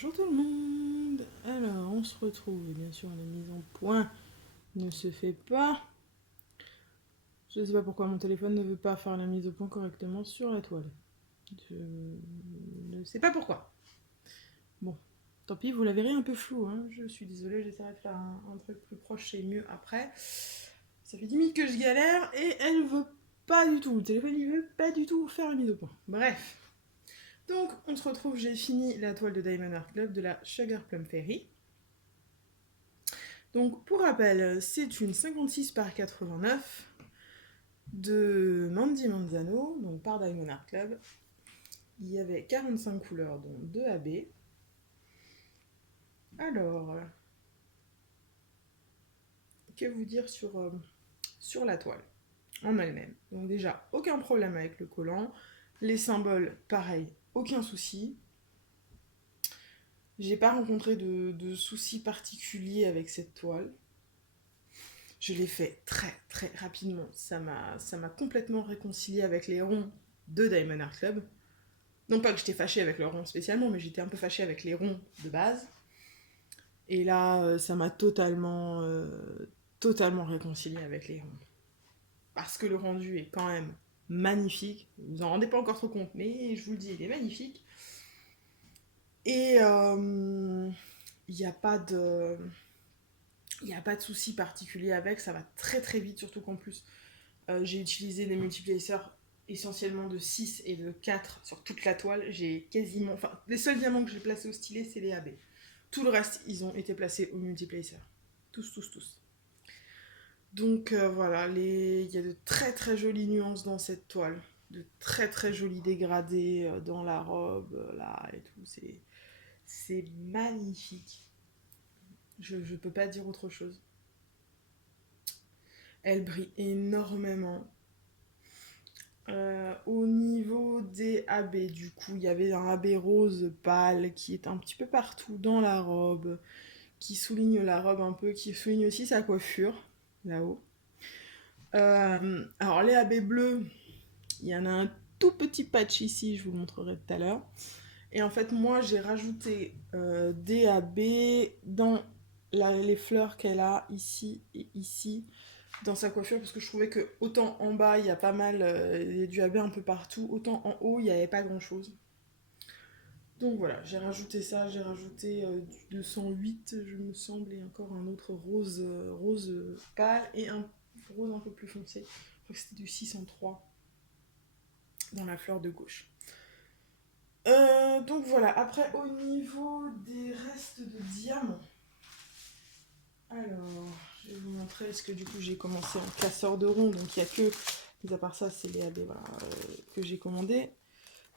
Bonjour tout le monde. Alors, on se retrouve. Et bien sûr, la mise en point ne se fait pas. Je ne sais pas pourquoi mon téléphone ne veut pas faire la mise au point correctement sur la toile. Je ne sais pas pourquoi. Bon, tant pis, vous la verrez un peu flou. Hein. Je suis désolée, j'essaierai de faire un truc plus proche et mieux après. Ça fait 10 minutes que je galère et elle veut pas du tout. Le téléphone ne veut pas du tout faire la mise au point. Bref. Donc, on se retrouve, j'ai fini la toile de Diamond Art Club de la Sugar Plum Fairy. Donc, pour rappel, c'est une 56 par 89 de Mandy Manzano, donc par Diamond Art Club. Il y avait 45 couleurs, dont 2 AB. Alors, que vous dire sur la toile en elle-même? Donc déjà, aucun problème avec le collant. Les symboles, pareil, aucun souci. J'ai pas rencontré de soucis particuliers avec cette toile. Je l'ai fait très très rapidement. Ça m'a complètement réconcilié avec les ronds de Diamond Art Club. Non pas que j'étais fâchée avec le rond spécialement, mais j'étais un peu fâchée avec les ronds de base. Et là, ça m'a totalement réconcilié avec les ronds. Parce que le rendu est quand même magnifique. Vous vous en rendez pas encore trop compte, mais je vous le dis, il est magnifique. Et il n'y a pas de... Il n'y a pas de souci particulier avec, ça va très très vite, surtout qu'en plus, j'ai utilisé des multiplacers essentiellement de 6 et de 4 sur toute la toile. J'ai quasiment... Enfin, les seuls diamants que j'ai placés au stylet, c'est les AB. Tout le reste, ils ont été placés au multiplacer. Tous, tous, tous. Donc voilà, il y a de très très jolies nuances dans cette toile. De très très jolis dégradés dans la robe, là et tout. C'est magnifique. Je peux pas dire autre chose. Elle brille énormément. Au niveau des AB, du coup, il y avait un AB rose pâle qui est un petit peu partout dans la robe, qui souligne la robe un peu, qui souligne aussi sa coiffure, là-haut. Alors les AB bleus, il y en a un tout petit patch ici, je vous le montrerai tout à l'heure. Et en fait, moi, j'ai rajouté des AB dans les fleurs qu'elle a ici et ici dans sa coiffure, parce que je trouvais que autant en bas il y a pas mal, il y a du AB un peu partout, autant en haut il n'y avait pas grand chose. Donc voilà, j'ai rajouté ça, j'ai rajouté du 208 je me semble, et encore un autre rose pâle et un rose un peu plus foncé. Je crois que c'était du 603 dans la fleur de gauche. Donc voilà, après au niveau des restes de diamants. Alors, je vais vous montrer, parce que du coup j'ai commencé en casseur de rond, donc il n'y a que, mais à part ça, c'est les AB voilà, que j'ai commandé.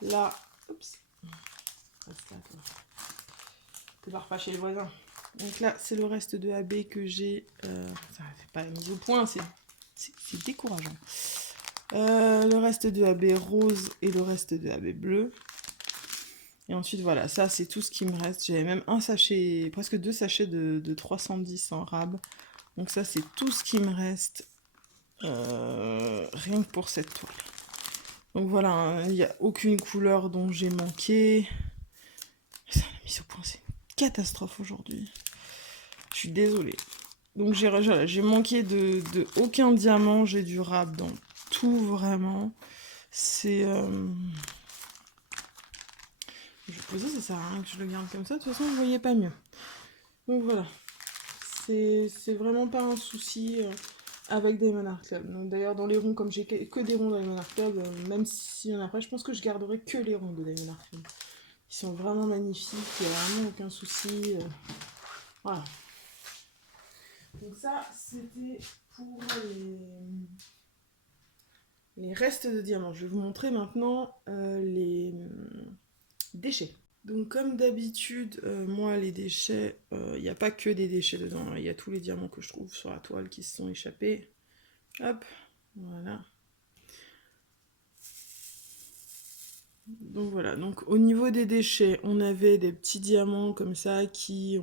Là, oups, reste là toi. Tu pars pas chez le voisin. Donc là, c'est le reste de AB que j'ai. Ça fait pas la mise au point, c'est décourageant. Le reste de AB rose et le reste de AB bleu. Et ensuite, voilà, ça c'est tout ce qui me reste. J'avais même un sachet, presque 2 sachets de 310 en rab. Donc ça, c'est tout ce qui me reste. Rien que pour cette toile. Donc voilà, hein, il n'y a aucune couleur dont j'ai manqué. Ça, la mise au point, c'est une catastrophe aujourd'hui. Je suis désolée. Donc j'ai manqué de aucun diamant, j'ai du rab dans tout vraiment. C'est... Je vais poser, ça sert à rien que je le garde comme ça, de toute façon vous voyez pas mieux. Donc voilà. C'est vraiment pas un souci avec Diamond Art Club. Donc d'ailleurs dans les ronds, comme j'ai que des ronds Diamond Art Club, même s'il y en a après, je pense que je garderai que les ronds de Diamond Art Club. Ils sont vraiment magnifiques, il n'y a vraiment aucun souci. Voilà. Donc ça, c'était pour les restes de diamants. Je vais vous montrer maintenant les déchets. Donc comme d'habitude, moi les déchets, il n'y a pas que des déchets dedans, il y a tous les diamants que je trouve sur la toile qui se sont échappés. Hop, voilà. Donc voilà, donc au niveau des déchets, on avait des petits diamants comme ça qui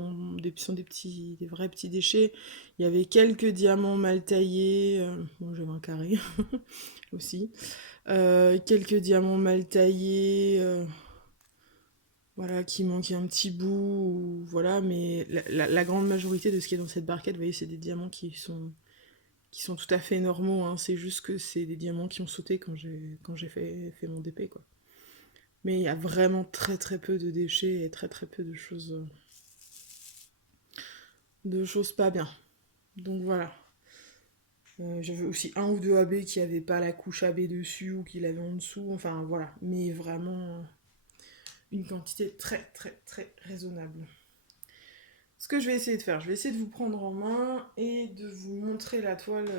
sont des vrais petits déchets. Il y avait quelques diamants mal taillés, bon j'avais un carré aussi. Quelques diamants mal taillés, voilà, qui manquait un petit bout, voilà, mais la grande majorité de ce qui est dans cette barquette, vous voyez, c'est des diamants qui sont tout à fait normaux, hein. C'est juste que c'est des diamants qui ont sauté quand j'ai fait mon DP, quoi. Mais il y a vraiment très très peu de déchets et très très peu de choses pas bien. Donc voilà. J'avais aussi un ou deux AB qui avaient pas la couche AB dessus ou qui l'avaient en dessous, enfin voilà. Mais vraiment une quantité très très très raisonnable. Ce que je vais essayer de faire, je vais essayer de vous prendre en main et de vous montrer la toile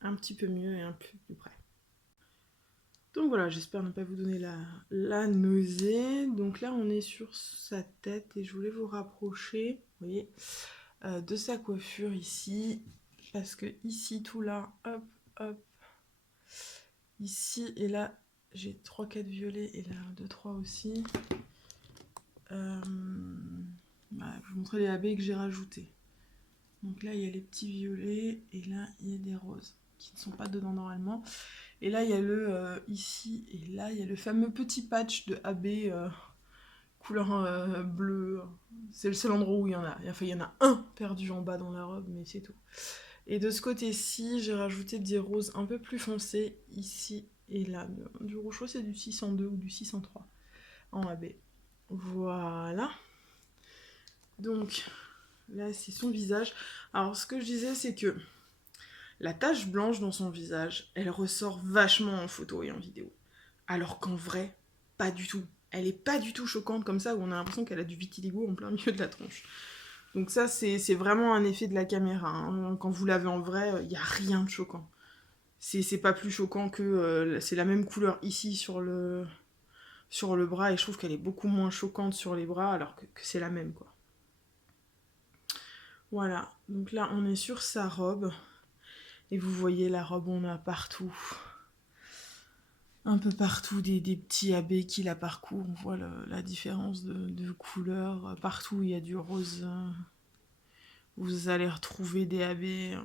un petit peu mieux et un peu plus près. Donc voilà, j'espère ne pas vous donner la nausée. Donc là, on est sur sa tête et je voulais vous rapprocher, vous voyez, de sa coiffure ici. Parce que ici, tout là, hop, hop, ici et là, j'ai 3-4 violets et là 2-3 aussi. Voilà, je vous montrer les AB que j'ai rajoutés. Donc là, il y a les petits violets et là, il y a des roses qui ne sont pas dedans normalement. Et là, il y a le ici et là, il y a le fameux petit patch de AB couleur bleu. C'est le seul endroit où il y en a. Enfin, il y en a un perdu en bas dans la robe, mais c'est tout. Et de ce côté-ci, j'ai rajouté des roses un peu plus foncées ici et là. Du rouge, je crois que c'est du 602 ou du 603 en AB. Voilà. Donc, là, c'est son visage. Alors, ce que je disais, c'est que la tache blanche dans son visage, elle ressort vachement en photo et en vidéo. Alors qu'en vrai, pas du tout. Elle est pas du tout choquante comme ça, où on a l'impression qu'elle a du vitiligo en plein milieu de la tronche. Donc ça, c'est vraiment un effet de la caméra, hein. Quand vous l'avez en vrai, il n'y a rien de choquant. C'est pas plus choquant que... c'est la même couleur ici sur le bras, et je trouve qu'elle est beaucoup moins choquante sur les bras, alors que c'est la même, quoi. Voilà, donc là, on est sur sa robe. Et vous voyez, la robe, on a partout. Un peu partout, des petits AB qui la parcourent. On voit la différence de couleur. Partout, il y a du rose. Vous allez retrouver des AB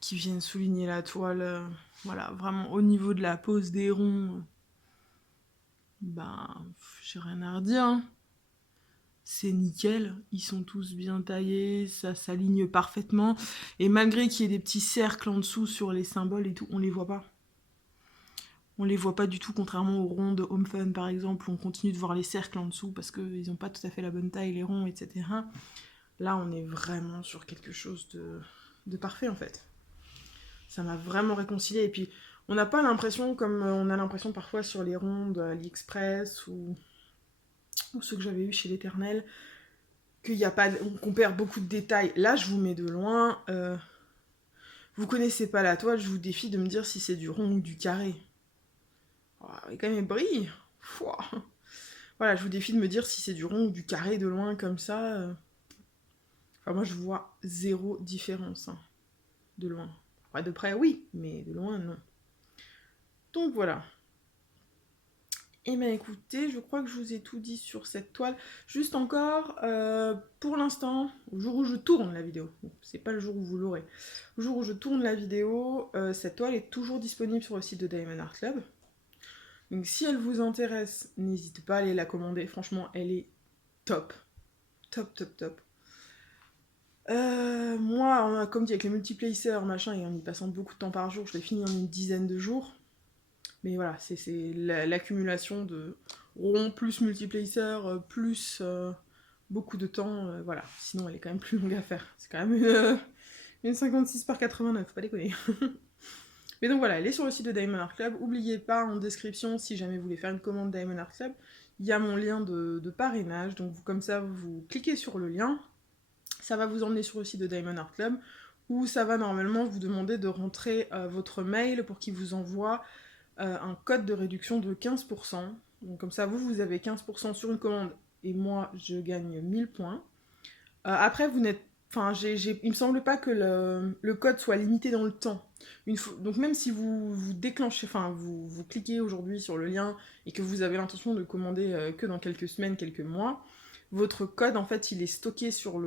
qui viennent souligner la toile. Voilà, vraiment au niveau de la pose des ronds, ben, j'ai rien à redire, hein. C'est nickel, ils sont tous bien taillés, ça s'aligne parfaitement. Et malgré qu'il y ait des petits cercles en dessous sur les symboles et tout, on les voit pas. On les voit pas du tout, contrairement aux ronds de Home Fun par exemple, où on continue de voir les cercles en dessous parce qu'ils n'ont pas tout à fait la bonne taille, les ronds, etc. Là, on est vraiment sur quelque chose de parfait en fait. Ça m'a vraiment réconcilié. Et puis, on n'a pas l'impression, comme on a l'impression parfois sur les ronds de AliExpress ou ceux que j'avais eu chez l'Éternel, qu'on perd beaucoup de détails. Là, je vous mets de loin. Vous connaissez pas la toile, je vous défie de me dire si c'est du rond ou du carré. Oh, il quand même brille. Fouah. Voilà, je vous défie de me dire si c'est du rond ou du carré de loin comme ça. Enfin, moi, je vois zéro différence, hein, de loin. Enfin, de près, oui, mais de loin, non. Donc voilà. Eh bien écoutez, je crois que je vous ai tout dit sur cette toile. Juste encore, pour l'instant, au jour où je tourne la vidéo, c'est pas le jour où vous l'aurez, au jour où je tourne la vidéo, cette toile est toujours disponible sur le site de Diamond Art Club. Donc si elle vous intéresse, n'hésitez pas à aller la commander. Franchement, elle est top. Top, top, top. Moi, comme dit, avec les multiplacers, machin, et en y passant beaucoup de temps par jour, je l'ai fini en une dizaine de jours. Mais voilà, c'est l'accumulation de ronds plus multiplacer, plus beaucoup de temps. Voilà, sinon elle est quand même plus longue à faire. C'est quand même une 56 par 89, faut pas déconner. Mais donc voilà, elle est sur le site de Diamond Art Club. N'oubliez pas, en description, si jamais vous voulez faire une commande Diamond Art Club, il y a mon lien de parrainage. Donc comme ça, vous cliquez sur le lien. Ça va vous emmener sur le site de Diamond Art Club, où ça va normalement vous demander de rentrer votre mail pour qu'il vous envoie un code de réduction de 15%. Donc comme ça, vous avez 15% sur une commande et moi, je gagne 1000 points. Après, vous n'êtes... Enfin, il me semble pas que le code soit limité dans le temps. Donc même si vous déclenchez, enfin vous cliquez aujourd'hui sur le lien et que vous avez l'intention de commander que dans quelques semaines, quelques mois, votre code en fait il est stocké sur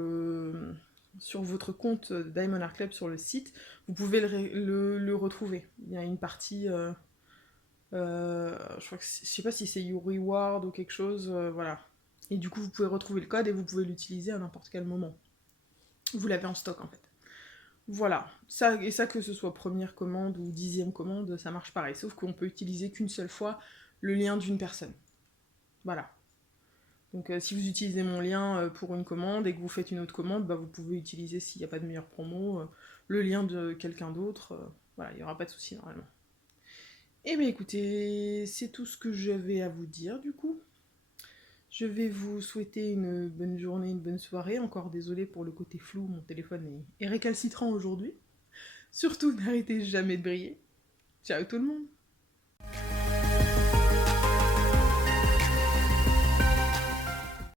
votre compte Diamond Art Club sur le site. Vous pouvez le retrouver. Il y a une partie je crois que je sais pas si c'est Your Reward ou quelque chose, voilà. Et du coup, vous pouvez retrouver le code et vous pouvez l'utiliser à n'importe quel moment. Vous l'avez en stock en fait. Voilà, ça que ce soit première commande ou 10e commande, ça marche pareil, sauf qu'on peut utiliser qu'une seule fois le lien d'une personne. Voilà. Donc si vous utilisez mon lien pour une commande et que vous faites une autre commande, bah, vous pouvez utiliser, s'il n'y a pas de meilleure promo, le lien de quelqu'un d'autre. Voilà, il n'y aura pas de souci normalement. Eh bien écoutez, c'est tout ce que j'avais à vous dire du coup. Je vais vous souhaiter une bonne journée, une bonne soirée. Encore désolé pour le côté flou, mon téléphone est récalcitrant aujourd'hui. Surtout, n'arrêtez jamais de briller. Ciao tout le monde!